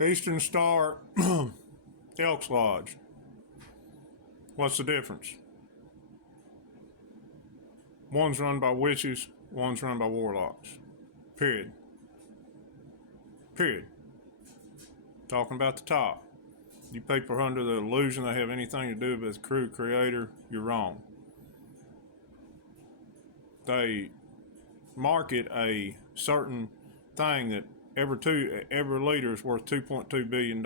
Eastern Star, Elks Lodge. What's the difference? One's run by witches, one's run by warlocks. Period. Period. Talking about the top. You people are under the illusion they have anything to do with the crew creator, you're wrong. They market a certain thing that every leader is worth $2.2 billion,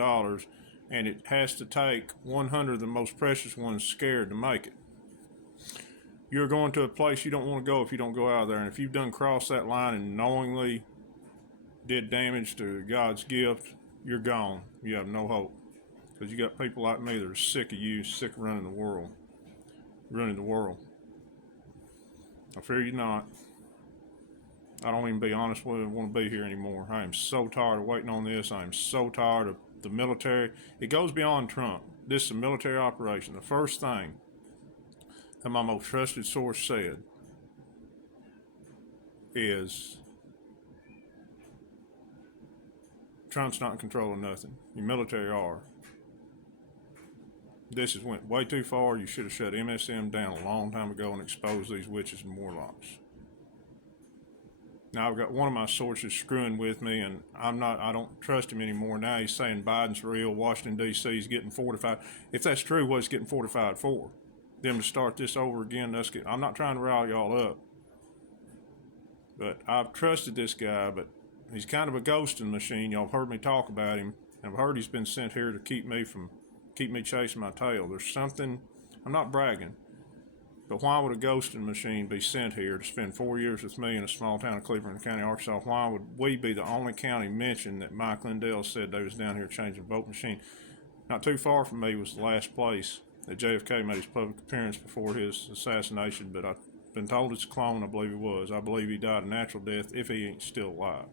and it has to take 100 of the most precious ones scared to make it. You're going to a place you don't want to go if you don't go out there, and if you've done crossed that line and knowingly did damage to God's gift, you're gone. You have no hope. Because you got people like me that are sick of you, sick of running the world. I fear you not. I don't even be honest with you, I want to be here anymore. I am so tired of waiting on this. I am so tired of the military. It goes beyond Trump. This is a military operation. The first thing that my most trusted source said is Trump's not in control of nothing. The military are. This has went way too far. You should have shut MSM down a long time ago and exposed these witches and warlocks. Now I've got one of my sources screwing with me, and I don't trust him anymore. Now he's saying Biden's real, Washington D.C. is getting fortified. If that's true, what's getting fortified for? Them to start this over again? I'm not trying to rile y'all up, but I've trusted this guy, but he's kind of a ghosting machine. Y'all have heard me talk about him. I've heard he's been sent here to keep me chasing my tail. There's something, I'm not bragging, but why would a ghosting machine be sent here to spend 4 years with me in a small town of Cleveland County, Arkansas? Why would we be the only county mentioned that Mike Lindell said they was down here changing vote machine? Not too far from me was the last place that JFK made his public appearance before his assassination, but I've been told it's a clone. I believe he was. I believe he died a natural death if he ain't still alive.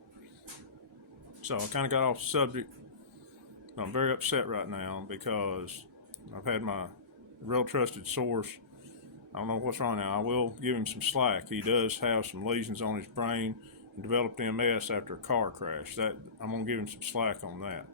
So I kind of got off the subject. I'm very upset right now because I've had my real trusted source. I don't know what's wrong now. I will give him some slack. He does have some lesions on his brain and developed MS after a car crash. I'm going to give him some slack on that.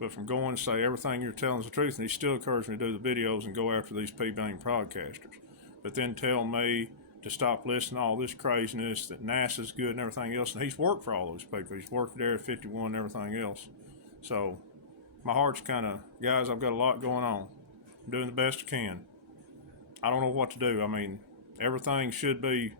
But from going to say everything you're telling is the truth, and he still encouraged me to do the videos and go after these P-Bang broadcasters. But then tell me to stop listening to all this craziness, that NASA's good and everything else. And he's worked for all those people. He's worked at Area 51 and everything else. So my heart's kind of, guys, I've got a lot going on. I'm doing the best I can. I don't know what to do. I mean, everything should be,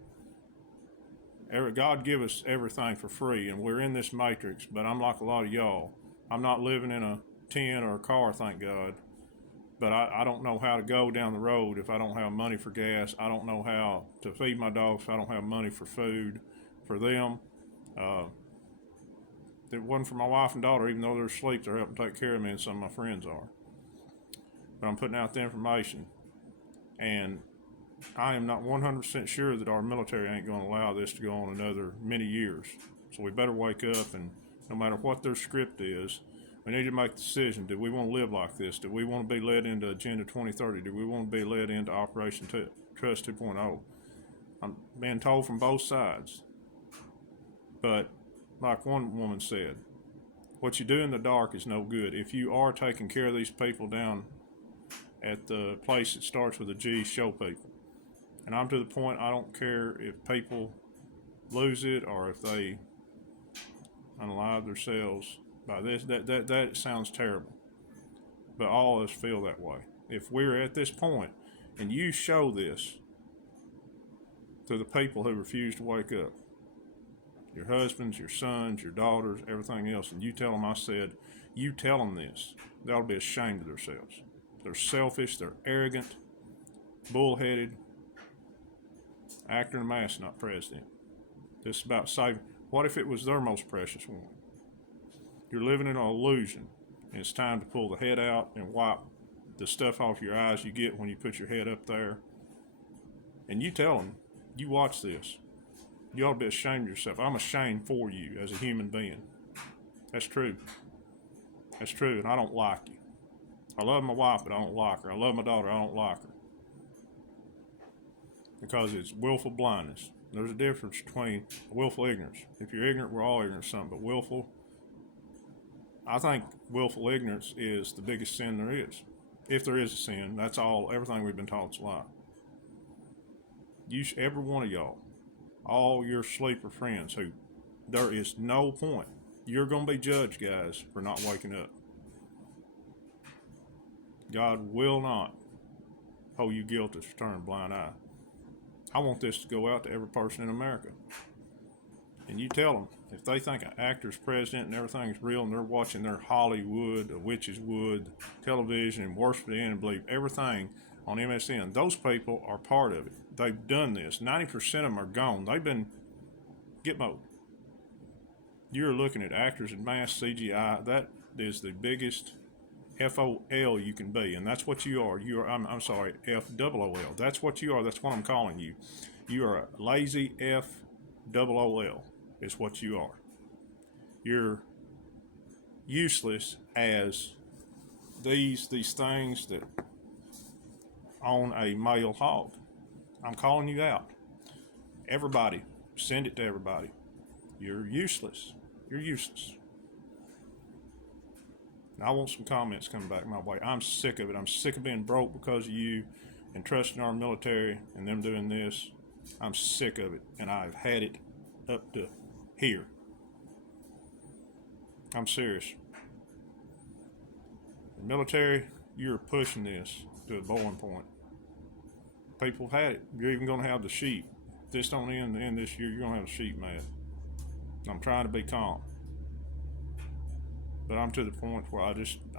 God give us everything for free, and we're in this matrix, but I'm like a lot of y'all. I'm not living in a tent or a car, thank God, but I don't know how to go down the road if I don't have money for gas. I don't know how to feed my dogs if I don't have money for food for them. If it wasn't for my wife and daughter, even though they're asleep, they're helping take care of me, and some of my friends are. But I'm putting out the information, and I am not 100% sure that our military ain't going to allow this to go on another many years. So we better wake up, and no matter what their script is, we need to make the decision. Do we want to live like this? Do we want to be led into Agenda 2030? Do we want to be led into Operation Trust 2.0? I'm being told from both sides. But like one woman said, what you do in the dark is no good. If you are taking care of these people down at the place that starts with a G, show people. And I'm to the point, I don't care if people lose it or if they unalive themselves by this. That sounds terrible. But all of us feel that way. If we're at this point and you show this to the people who refuse to wake up, your husbands, your sons, your daughters, everything else, and you tell them I said, you tell them this, they ought to be ashamed of themselves. They're selfish, they're arrogant, bullheaded, actor in a mask, not president. This is about saving. What if it was their most precious one? You're living in an illusion, and it's time to pull the head out and wipe the stuff off your eyes you get when you put your head up there. And you tell them, you watch this. You ought to be ashamed of yourself. I'm ashamed for you as a human being. That's true. That's true, and I don't like you. I love my wife, but I don't like her. I love my daughter, I don't like her. Because it's willful blindness. There's a difference between willful ignorance. If you're ignorant, we're all ignorant of something, but willful, I think willful ignorance is the biggest sin there is. If there is a sin, that's all. Everything we've been taught is a lie. Every one of y'all, all your sleeper friends, who there is no point. You're going to be judged, guys, for not waking up. God will not hold you guilty for turning a blind eye. I want this to go out to every person in America. And you tell them, if they think an actor's president and everything's real and they're watching their Hollywood, a witch's wood television and worshiping and believe everything on MSN, those people are part of it. They've done this. 90% of them are gone. They've been Gitmo. You're looking at actors in mass CGI. That is the biggest FOL you can be, and that's what you are. I'm sorry, FOOL. That's what you are. That's what I'm calling you. You are a lazy FOOL. Is what you are. You're useless as these things that own a male hog. I'm calling you out. Everybody, send it to everybody. You're useless. You're useless. Now, I want some comments coming back my way. I'm sick of it. I'm sick of being broke because of you and trusting our military and them doing this. I'm sick of it, and I've had it up to here. I'm serious. The military, you're pushing this to a boiling point. People have had it. You're even going to have the sheep. If this don't end this year, you're going to have the sheep mad. I'm trying to be calm. But I'm to the point where I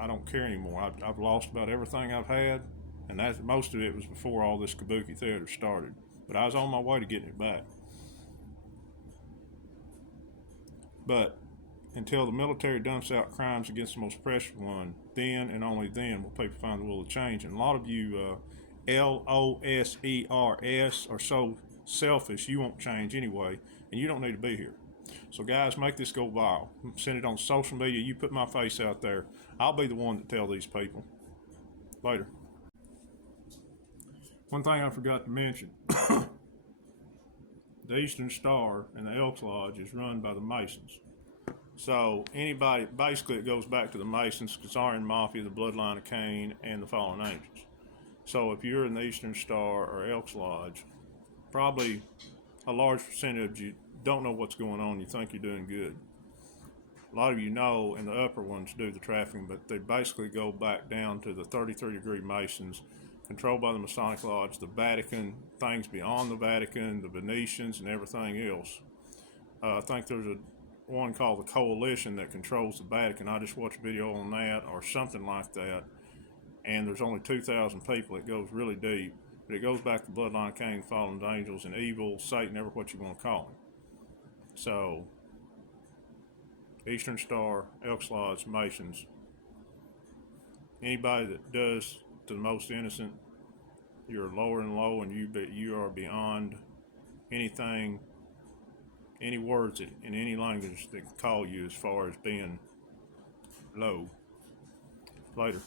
don't care anymore. I've lost about everything I've had, and most of it was before all this kabuki theater started. But I was on my way to getting it back. But until the military dumps out crimes against the most precious one, then and only then will people find the will to change. And a lot of you LOSERS are so selfish you won't change anyway, and you don't need to be here. So guys, make this go viral. Send it on social media. You put my face out there. I'll be the one to tell these people. Later. One thing I forgot to mention. The Eastern Star and the Elks Lodge is run by the Masons. So anybody, basically it goes back to the Masons, Kazarian Mafia, the Bloodline of Cain, and the Fallen Angels. So if you're in the Eastern Star or Elks Lodge, probably a large percentage of you don't know what's going on. You think you're doing good. A lot of you know, and the upper ones do the trafficking, but they basically go back down to the 33-degree Masons, controlled by the Masonic Lodge, the Vatican, things beyond the Vatican, the Venetians, and everything else. I think there's one called the Coalition that controls the Vatican. I just watched a video on that or something like that, and there's only 2,000 people. It goes really deep, but it goes back to Bloodline of Cain, Fallen Angels, and evil, Satan, ever what you want to call him. So, Eastern Star, Elks Lodge, Masons, anybody that does to the most innocent, you're lower and low, and you are beyond anything, any words in any language that can call you as far as being low. Later.